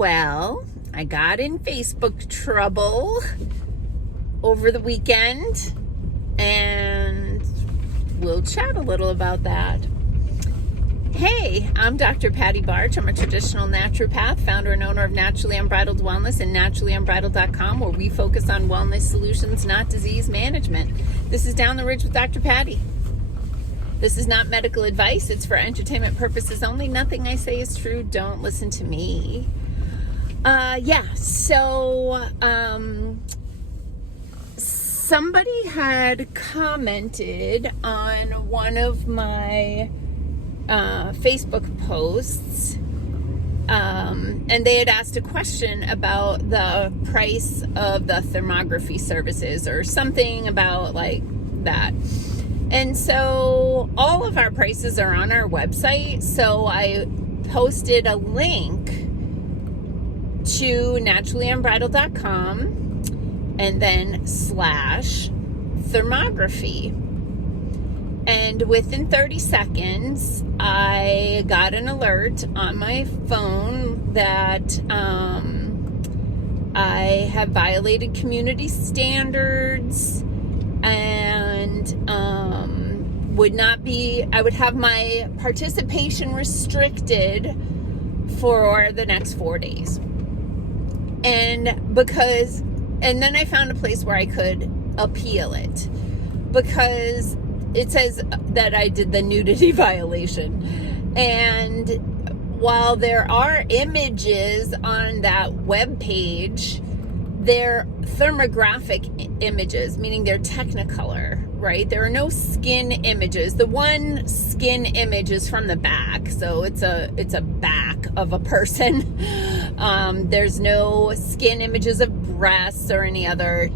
Well, I got in Facebook trouble over the weekend, and we'll chat a little about that. Hey, I'm Dr. Patty Barch. I'm a traditional naturopath, founder and owner of Naturally Unbridled Wellness and naturallyunbridled.com, where we focus on wellness solutions, not disease management. This is Down the Ridge with Dr. Patty. This is not medical advice. It's for entertainment purposes only. Nothing I say is true. Don't listen to me. Somebody had commented on one of my Facebook posts, and they had asked a question about the price of the thermography services or something about like that. And so all of our prices are on our website. So I posted a link to naturallyunbridled.com and then /thermography. And within 30 seconds, I got an alert on my phone that I have violated community standards and I would have my participation restricted for the next 4 days. And then I found a place where I could appeal it, because it says that I did the nudity violation. And while there are images on that web page, they're thermographic images, meaning they're Technicolor, right? There are no skin images. The one skin image is from the back, so it's a back of a person. There's no skin images of breasts or any other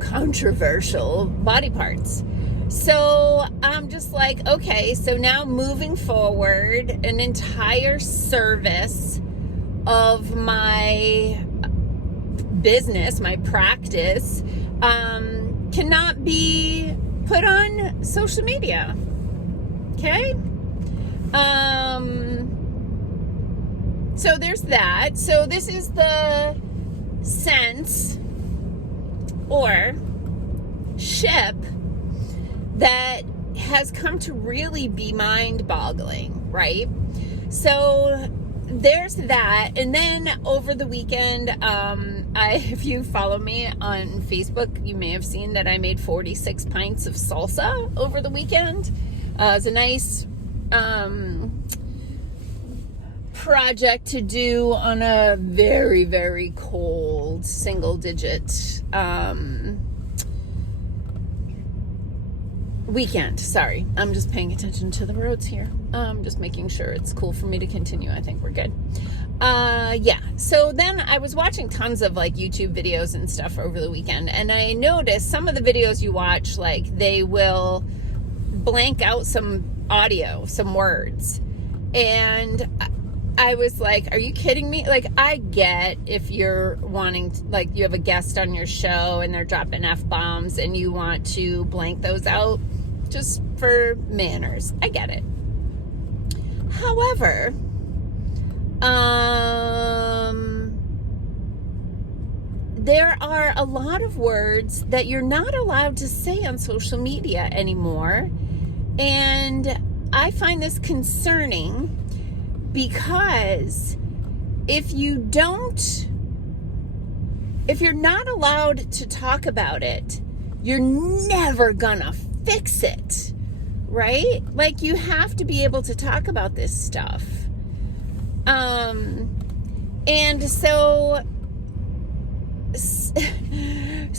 controversial body parts. So I'm just like, okay, so now moving forward, an entire service of my business, my practice, cannot be put on social media. Okay? So there's that. So this is the sense or ship that has come to really be mind-boggling, right? So there's that. And then over the weekend, if you follow me on Facebook, you may have seen that I made 46 pints of salsa over the weekend. It's a nice project to do on a very, very cold single-digit weekend. Sorry, I'm just paying attention to the roads here. Just making sure it's cool for me to continue. I think we're good. So then I was watching tons of like YouTube videos and stuff over the weekend, and I noticed some of the videos you watch, like they will blank out some audio, some words, and I was like, are you kidding me? Like, I get if you're wanting to, like, you have a guest on your show and they're dropping F-bombs and you want to blank those out just for manners. I get it. However, there are a lot of words that you're not allowed to say on social media anymore. And I find this concerning, because if you're not allowed to talk about it, you're never gonna fix it, right? Like, you have to be able to talk about this stuff. And so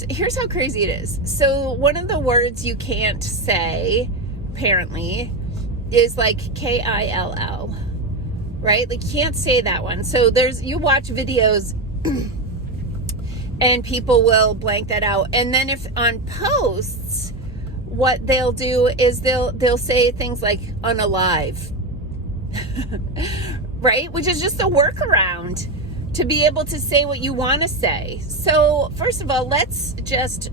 here's how crazy it is. So one of the words you can't say, apparently, is like KILL. Right? Like, you can't say that one. So you watch videos and people will blank that out. And then if on posts, what they'll do is they'll say things like unalive. Right? Which is just a workaround to be able to say what you want to say. So first of all, let's just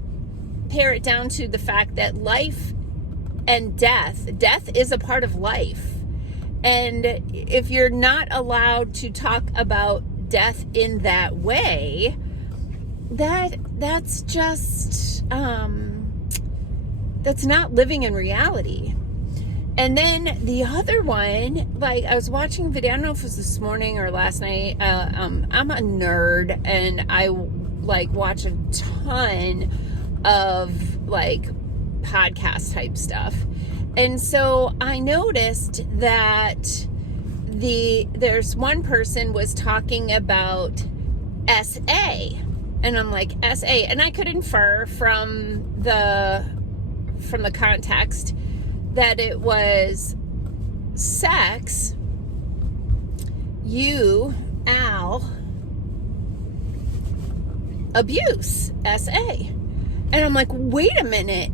pare it down to the fact that life and death is a part of life. And if you're not allowed to talk about death in that way, that's just that's not living in reality. And then the other one, like, I was watching a video, I don't know if it was this morning or last night. I'm a nerd, and I like watch a ton of like podcast type stuff. And so I noticed that there's one person was talking about SA, and I'm like, SA, and I could infer from the context that it was sex, abuse, SA. And I'm like, wait a minute.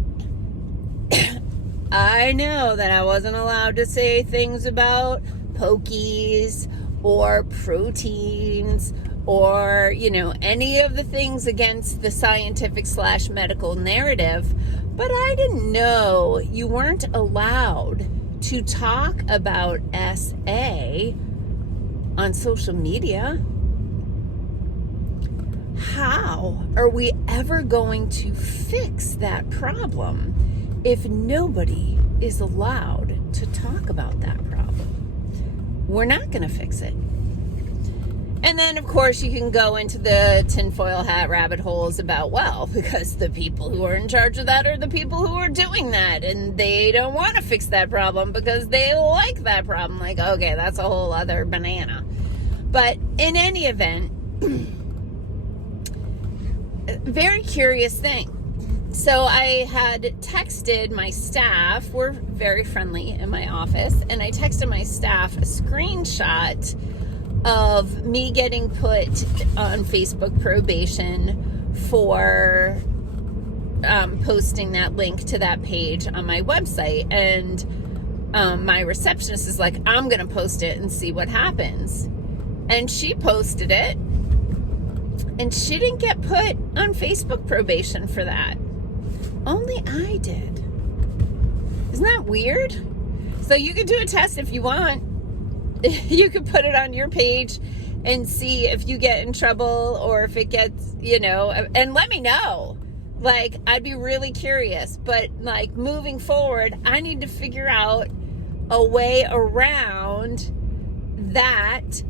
I know that I wasn't allowed to say things about pokies or proteins or, any of the things against the scientific / medical narrative. But I didn't know you weren't allowed to talk about SA on social media. How are we ever going to fix that problem if nobody is allowed to talk about that problem? We're not going to fix it. And then, of course, you can go into the tinfoil hat rabbit holes about, well, because the people who are in charge of that are the people who are doing that, and they don't want to fix that problem because they like that problem. Like, okay, that's a whole other banana. But in any event, very curious thing. So I had texted my staff, we're very friendly in my office, and I texted my staff a screenshot of me getting put on Facebook probation for posting that link to that page on my website. And my receptionist is like, I'm going to post it and see what happens. And she posted it, and she didn't get put on Facebook probation for that. Only I did. Isn't that weird? So you can do a test if you want. You could put it on your page and see if you get in trouble or if it gets, and let me know. Like, I'd be really curious. But, like, moving forward, I need to figure out a way around that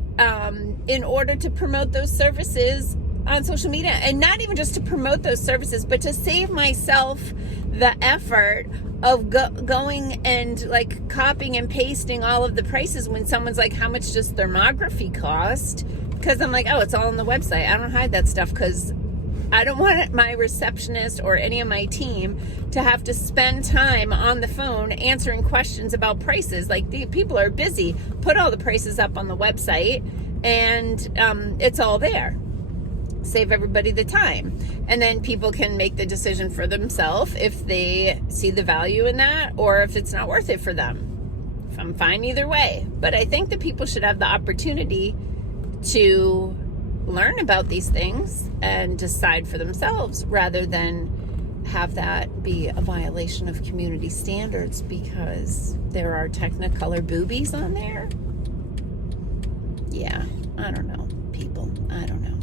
in order to promote those services on social media. And not even just to promote those services, but to save myself the effort of going and like copying and pasting all of the prices when someone's like, how much does thermography cost? Because I'm like, oh, it's all on the website. I don't hide that stuff because I don't want my receptionist or any of my team to have to spend time on the phone answering questions about prices. Like, the people are busy. Put all the prices up on the website, and it's all there. Save everybody the time. And then people can make the decision for themselves if they see the value in that or if it's not worth it for them. I'm fine either way. But I think that people should have the opportunity to learn about these things and decide for themselves rather than have that be a violation of community standards because there are Technicolor boobies on there. Yeah, I don't know, people. I don't know.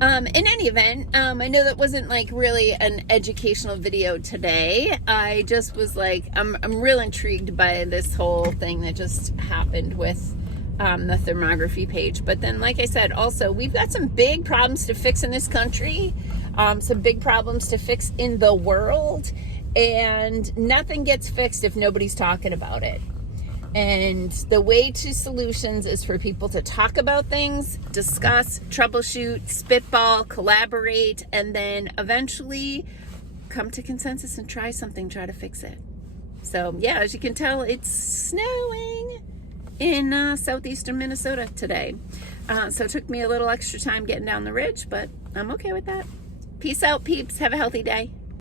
In any event, I know that wasn't like really an educational video today. I just was like, I'm real intrigued by this whole thing that just happened with the thermography page. But then, like I said, also, we've got some big problems to fix in this country, some big problems to fix in the world, and nothing gets fixed if nobody's talking about it. And the way to solutions is for people to talk about things, discuss, troubleshoot, spitball, collaborate, and then eventually come to consensus and try something, try to fix it. So, yeah, as you can tell, it's snowing in southeastern Minnesota today. So it took me a little extra time getting down the ridge, but I'm okay with that. Peace out, peeps. Have a healthy day.